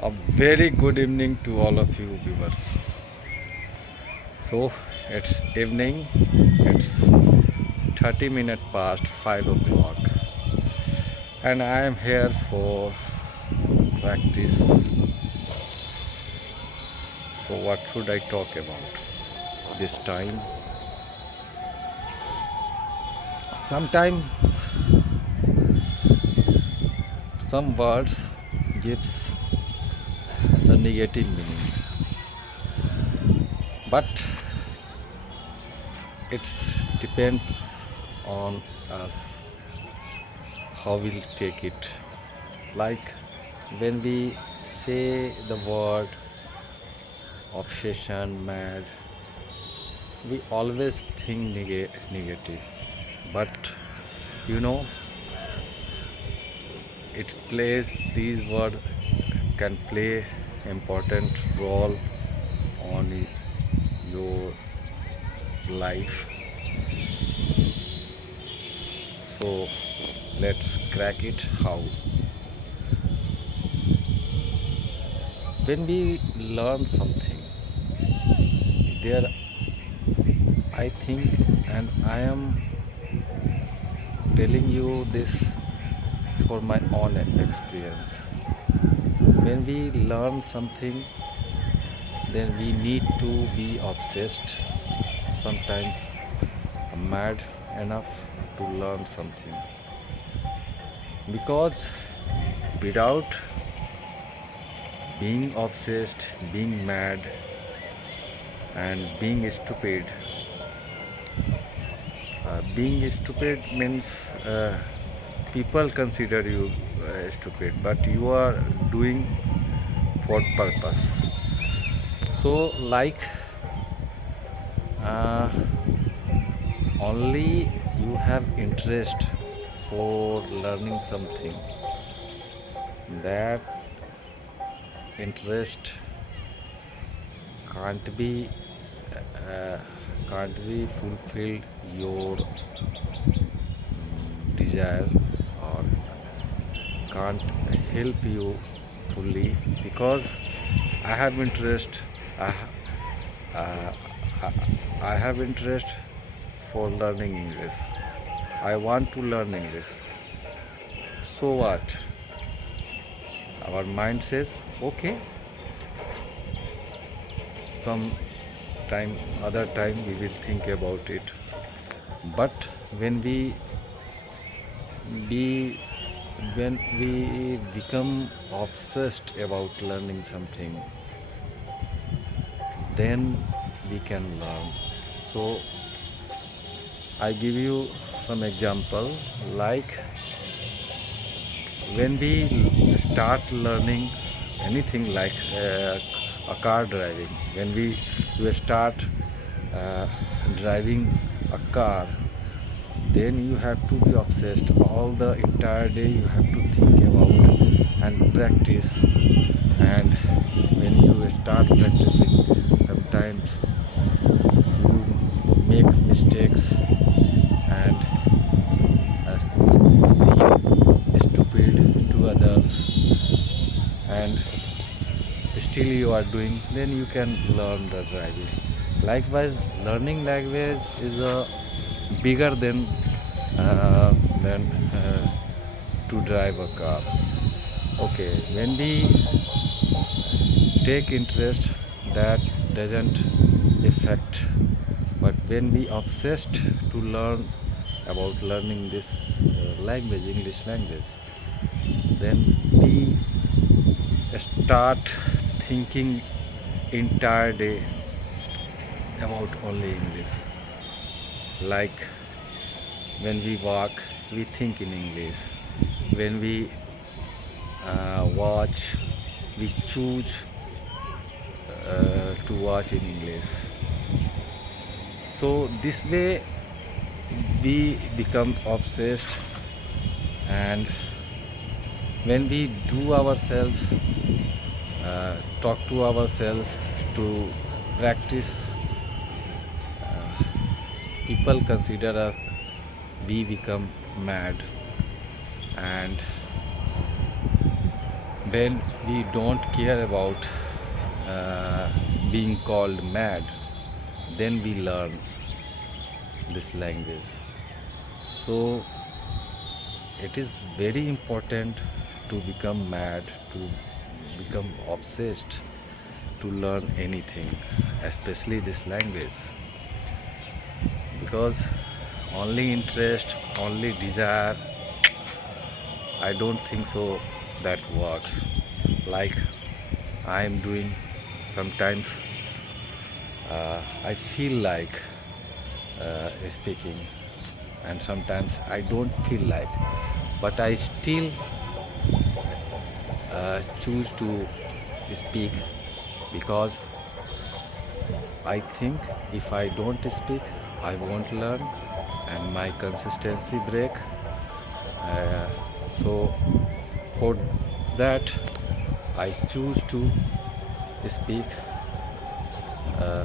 A very good evening to all of you viewers. So it's evening, it's 30 minutes past 5 o'clock, and I am here for practice. So, what should I talk about this time? Sometimes some words gives the negative meaning, but it depends on us how we'll take it. Like when we say the word obsession, mad, we always think negative, but you know, it plays these words can play important role on your life. So let's crack it. How? When we learn something, there I think, and I am telling you this for my own experience. When we learn something, then we need to be obsessed, sometimes mad enough to learn something. Because without being obsessed, being mad, and being stupid, being stupid means people consider you stupid, but you are doing for purpose. So, like uh, only you have interest for learning something, that interest can't be uh, can't be fulfilled your desire, or can't help you fully, because I have interest. I, uh, I have interest for learning English. I want to learn English. So what? Our mind says, okay, some time, other time we will think about it. But when we be when we become obsessed about learning something, then we can learn. So I give you some example. Like when we start learning anything, like a car driving, when we start uh, driving a car, then you have to be obsessed all the entire day. You have to think about and practice, and when you start practicing, sometimes you make mistakes and seem stupid to others, and still you are doing, then you can learn the driving. Likewise, learning language is a bigger uh, than to drive a car. Okay, when we take interest, that doesn't affect, but when we obsessed to learn about learning this language, English language, then we start thinking entire day about only English. Like when we walk, we think in English. When we watch, we choose to watch in English. So this way we become obsessed, and when we do ourselves, talk to ourselves to practice, people consider us, we become mad, and when we don't care about being called mad, then we learn this language. So it is very important to become mad, to become obsessed, to learn anything, especially this language, because only interest, only desire, I don't think so that works. Like I am doing sometimes, I feel like speaking, and sometimes I don't feel like, but I still choose to speak, because I think if I don't speak, I won't learn and my consistency break. Uh, so for that, I choose to speak, uh,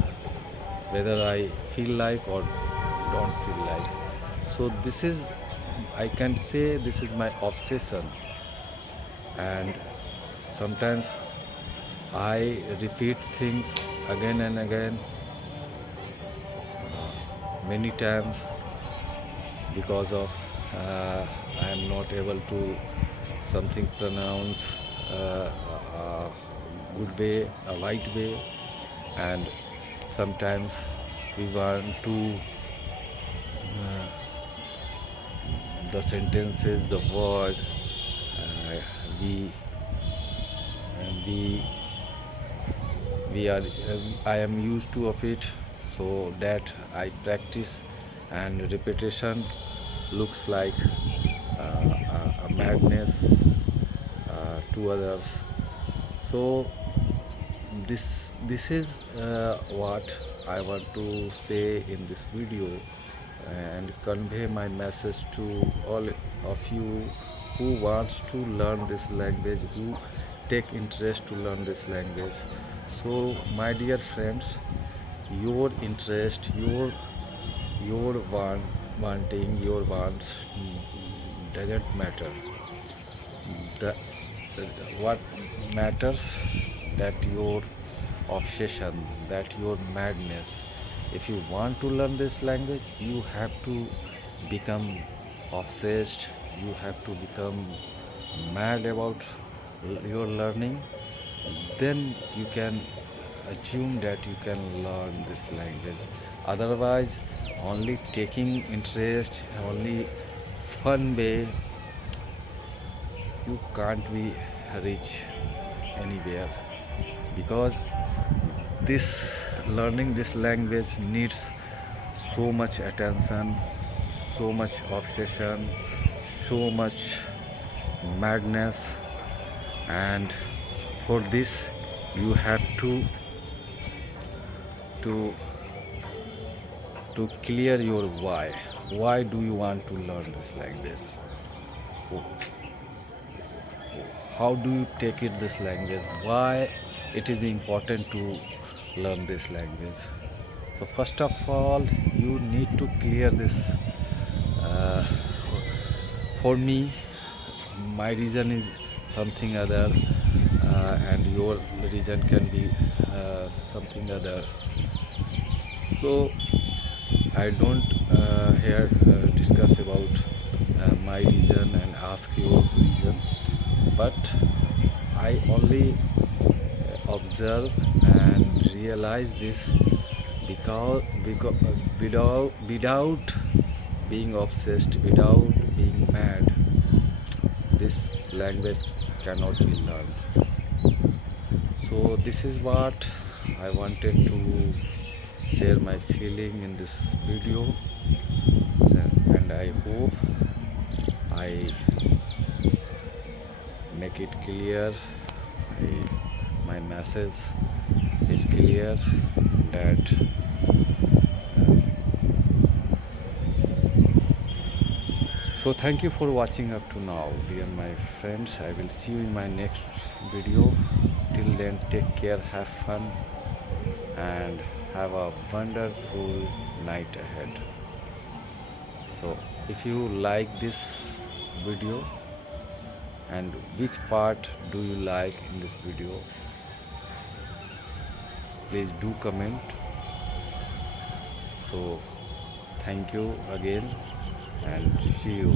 whether I feel like or don't feel like. So this is, I can say, this is my obsession, and sometimes I repeat things again and again, many times, because of I am not able to something pronounce a good way, a right way, and sometimes we want to the sentences, the word, uh, we we we are I am used to of it, so that I practice, and repetition looks like a madness to others. So this this is what I want to say in this video, and convey my message to all of you who wants to learn this language, who take interest to learn this language. So my dear friends, your interest, your wanting, your wants doesn't matter. The what matters, that your obsession, that your madness. If you want to learn this language, you have to become obsessed, you have to become mad about your learning. Then you can assume that you can learn this language. Otherwise, only taking interest, only fun way, you can't be reach anywhere, because this learning this language needs so much attention, so much obsession, so much madness, and for this you have to to clear your why do you want to learn this language, how do you take it this language, why it is important to learn this language. So first of all, you need to clear this. uh, for me, my reason is something other, and your reason can be something other. So I don't here discuss about my reason and ask your reason, but I only observe and realize this, because without being obsessed, without being mad, this language cannot be learned. So this is what I wanted to share my feeling in this video, and I hope I make it clear, my message is clear, that so thank you for watching up to now, dear my friends. I will see you in my next video. Till then, take care, have fun, and have a wonderful night ahead. So if you like this video and which part do you like in this video. Please do comment. So thank you again and see you.